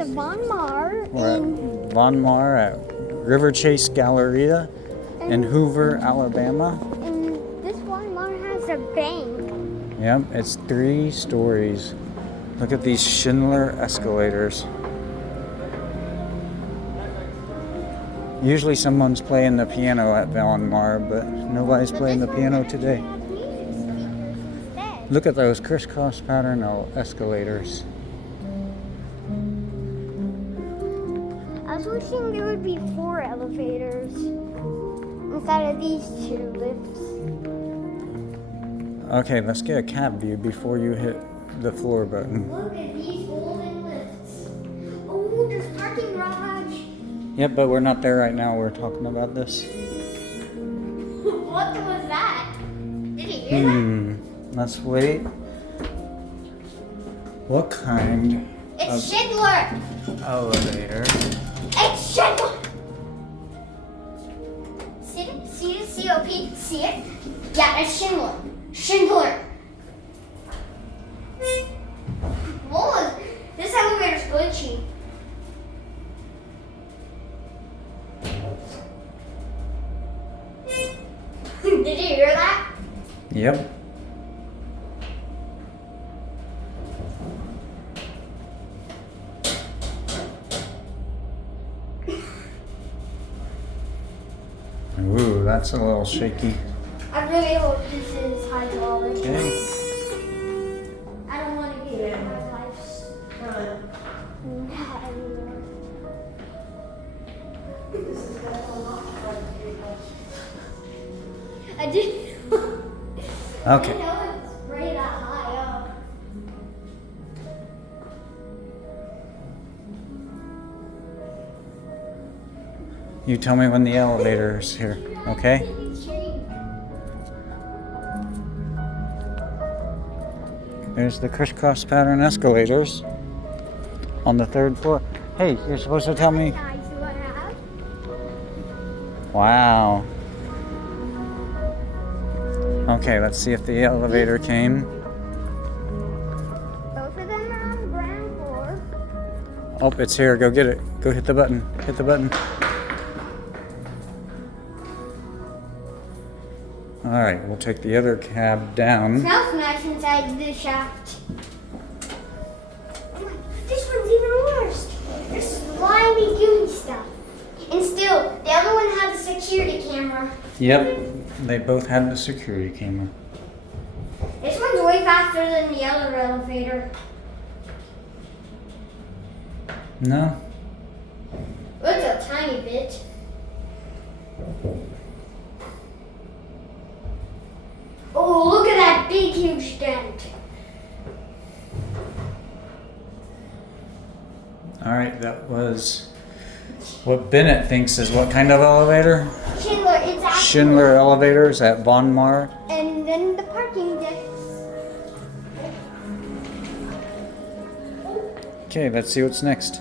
the Von Maur. We're at Von Maur at Riverchase Galleria in Hoover, Alabama. And this Von Maur has a bank. Yep, it's 3 stories. Look at these Schindler escalators. Usually someone's playing the piano at Von Maur, but nobody's playing the piano today. Look at those crisscross pattern escalators. I was wishing there would be 4 elevators instead of these 2 lifts. Okay, let's get a cab view before you hit the floor button. Look at these golden lifts. Oh, there's parking garage. Yep, but we're not there right now. We're talking about this. What was that? Did you hear that? Let's wait. What kind It's Schindler. of elevator? It's Schindler. See it? See it? C-O-P? See it? Yeah, it's Schindler. Schindler. Whoa, this elevator's glitchy. Did you hear that? Yep. Ooh, that's a little shaky. I really hope this is hydraulic. Okay. I don't want to get my life's not anymore. I didn't. Okay. I know it's right that high up. You tell me when the elevator is here, okay? There's the crisscross pattern escalators on the 3rd floor. Hey, you're supposed to tell me. Wow. Okay, let's see if the elevator came. Both of them are on the ground floor. Oh, it's here. Go get it. Go hit the button. Hit the button. All right, we'll take the other cab down. Smells nice inside the shaft. Oh my, this one's even worse. There's slimy, gooey stuff. And still, the other one has a security camera. Yep, they both had the security camera. This one's way faster than the other elevator. No? It's a tiny bit. Oh, look at that big, huge dent. All right, that was what Bennett thinks is what kind of elevator? Schindler, it's actually. Schindler elevators at Von Maur. And then the parking deck. Okay, let's see what's next.